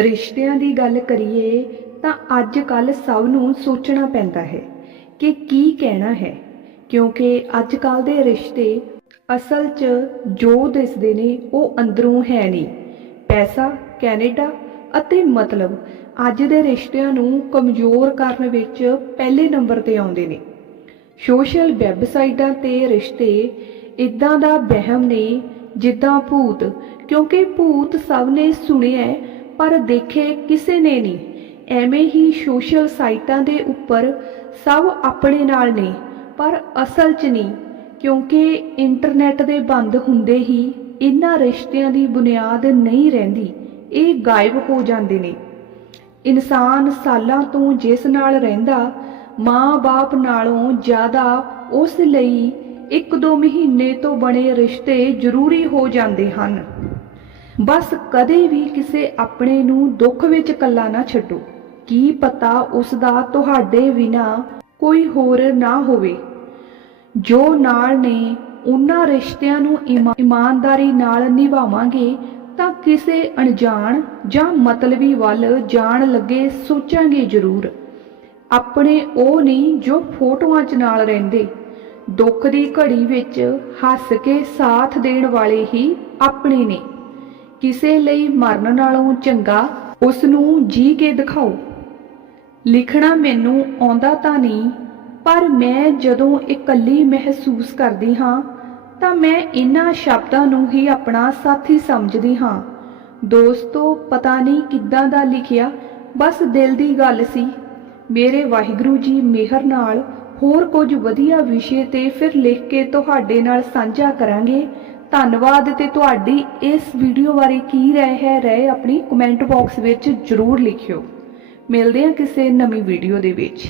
ਰਿਸ਼ਤਿਆਂ ਦੀ ਗੱਲ ਕਰੀਏ ਤਾਂ ਅੱਜ ਕੱਲ ਸਭ ਨੂੰ ਸੋਚਣਾ ਪੈਂਦਾ ਹੈ ਕਿ ਕੀ ਕਹਿਣਾ ਹੈ, ਕਿਉਂਕਿ ਅੱਜ ਕੱਲ ਦੇ ਰਿਸ਼ਤੇ ਅਸਲ 'ਚ ਜੋ ਦਿਸਦੇ ਨੇ ਉਹ ਅੰਦਰੋਂ ਹੈ ਨਹੀਂ। ਪੈਸਾ, ਕੈਨੇਡਾ ਅਤੇ ਮਤਲਬ ਅੱਜ ਦੇ ਰਿਸ਼ਤਿਆਂ ਨੂੰ ਕਮਜ਼ੋਰ ਕਰਨ ਵਿੱਚ ਪਹਿਲੇ ਨੰਬਰ ਤੇ ਆਉਂਦੇ ਨੇ। ਸੋਸ਼ਲ ਵੈਬਸਾਈਟਾਂ ਤੇ ਰਿਸ਼ਤੇ ਇਦਾਂ ਦਾ ਵਹਿਮ ਨੇ ਜਿੱਦਾਂ ਭੂਤ, ਕਿਉਂਕਿ ਭੂਤ ਸਭ ਨੇ ਸੁਣਿਆ ਪਰ ਦੇਖੇ ਕਿਸੇ ਨੇ ਨਹੀਂ। ਐਵੇਂ ਹੀ ਸੋਸ਼ਲ ਸਾਈਟਾਂ ਦੇ ਉੱਪਰ ਸਭ ਆਪਣੇ ਨਾਲ ਨੇ, ਪਰ ਅਸਲ 'ਚ ਨਹੀਂ, ਕਿਉਂਕਿ ਇੰਟਰਨੈਟ ਦੇ ਬੰਦ ਹੁੰਦੇ ਹੀ ਇਹਨਾਂ ਰਿਸ਼ਤਿਆਂ ਦੀ ਬੁਨਿਆਦ ਨਹੀਂ ਰਹਿੰਦੀ, ਇਹ ਗਾਇਬ ਹੋ ਜਾਂਦੇ ਨੇ। ਇਨਸਾਨ ਸਾਲਾਂ ਤੋਂ ਜਿਸ ਨਾਲ ਰਹਿੰਦਾ, ਮਾਂ-ਬਾਪ ਨਾਲੋਂ ਜ਼ਿਆਦਾ ਉਸ ਲਈ ਇੱਕ ਦੋ ਮਹੀਨੇ ਤੋਂ ਬਣੇ ਰਿਸ਼ਤੇ ਜ਼ਰੂਰੀ ਹੋ ਜਾਂਦੇ ਹਨ। ਬਸ ਕਦੇ ਵੀ ਕਿਸੇ ਆਪਣੇ ਨੂੰ ਦੁੱਖ ਵਿੱਚ ਇਕੱਲਾ ਨਾ ਛੱਡੋ। ਕੀ ਪਤਾ ਉਸ ਦਾ ਤੁਹਾਡੇ ਬਿਨਾ ਕੋਈ ਹੋਰ ਨਾ ਹੋਵੇ। ਜੋ ਨਾਲ ਨੇ ਉਹਨਾਂ ਰਿਸ਼ਤਿਆਂ ਨੂੰ ਇਮਾਨਦਾਰੀ ਨਾਲ ਨਿਭਾਵਾਂਗੇ, ਤਾਂ ਕਿਸੇ ਅਣਜਾਣ ਜਾਂ ਮਤਲਬੀ ਵੱਲ ਜਾਣ ਲੱਗੇ ਸੋਚਾਂਗੇ ਜ਼ਰੂਰ। ਆਪਣੇ ਉਹ ਨਹੀਂ ਜੋ ਫੋਟੋਆਂ 'ਚ ਨਾਲ ਰਹਿੰਦੇ। ਦੁੱਖ ਦੀ ਘੜੀ ਵਿੱਚ ਹੱਸ ਕੇ ਸਾਥ ਦੇਣ ਵਾਲੇ ਹੀ ਆਪਣੇ ਨੇ। ਕਿਸੇ ਲਈ ਮਰਨ ਨਾਲੋਂ ਚੰਗਾ ਉਸ ਨੂੰ ਜੀ ਕੇ ਦਿਖਾਓ। ਲਿਖਣਾ ਮੈਨੂੰ ਆਉਂਦਾ ਤਾਂ ਨਹੀਂ, ਪਰ ਮੈਂ ਜਦੋਂ ਇਕੱਲੀ ਮਹਿਸੂਸ ਕਰਦੀ ਹਾਂ, ਤਾਂ ਮੈਂ ਇਹਨਾਂ ਸ਼ਬਦਾਂ ਨੂੰ ਹੀ ਆਪਣਾ ਸਾਥੀ ਸਮਝਦੀ ਹਾਂ। ਦੋਸਤੋ, ਪਤਾ ਨਹੀਂ ਕਿੱਦਾਂ ਦਾ ਲਿਖਿਆ, ਬਸ ਦਿਲ ਦੀ ਗੱਲ ਸੀ। ਮੇਰੇ ਵਾਹਿਗੁਰੂ ਜੀ ਮਿਹਰ ਨਾਲ ਹੋਰ ਕੁਝ ਵਧੀਆ ਵਿਸ਼ੇ ਤੇ ਫਿਰ ਲਿਖ ਕੇ ਤੁਹਾਡੇ ਨਾਲ ਸਾਂਝਾ ਕਰਾਂਗੇ। ਧੰਨਵਾਦ ਤੇ ਤੁਹਾਡੀ ਇਸ ਵੀਡੀਓ ਬਾਰੇ ਕੀ ਰਾਏ ਹੈ, ਰਾਏ ਆਪਣੀ ਕਮੈਂਟ ਬਾਕਸ ਵਿੱਚ ਜਰੂਰ ਲਿਖਿਓ। ਮਿਲਦੇ ਹਾਂ ਕਿਸੇ ਨਵੀਂ ਵੀਡੀਓ ਦੇ ਵਿੱਚ।